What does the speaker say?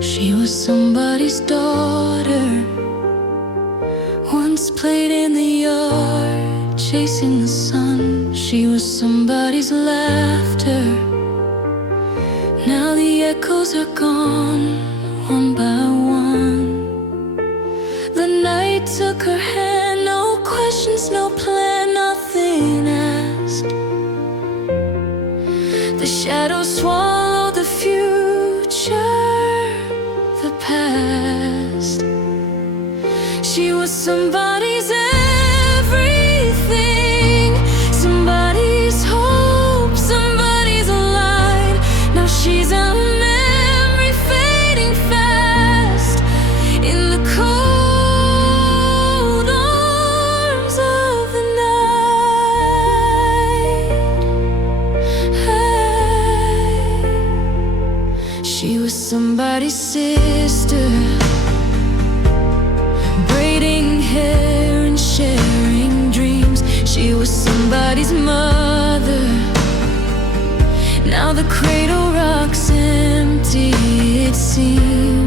She was somebody's daughter, once played in the yard, chasing the sun. She was somebody's laughter. Now the echoes are gone, one by one. The night took her hand, no questions, no plan, nothing asked. The shadows swallowed the future, the past. She was somebody's everything, somebody's hope, somebody's light. Now she's a memory fading fast in the cold arms of the night. Hey. She was somebody's sister, braiding hair and sharing dreams. She was somebody's mother. Now the cradle rocks empty, it seems.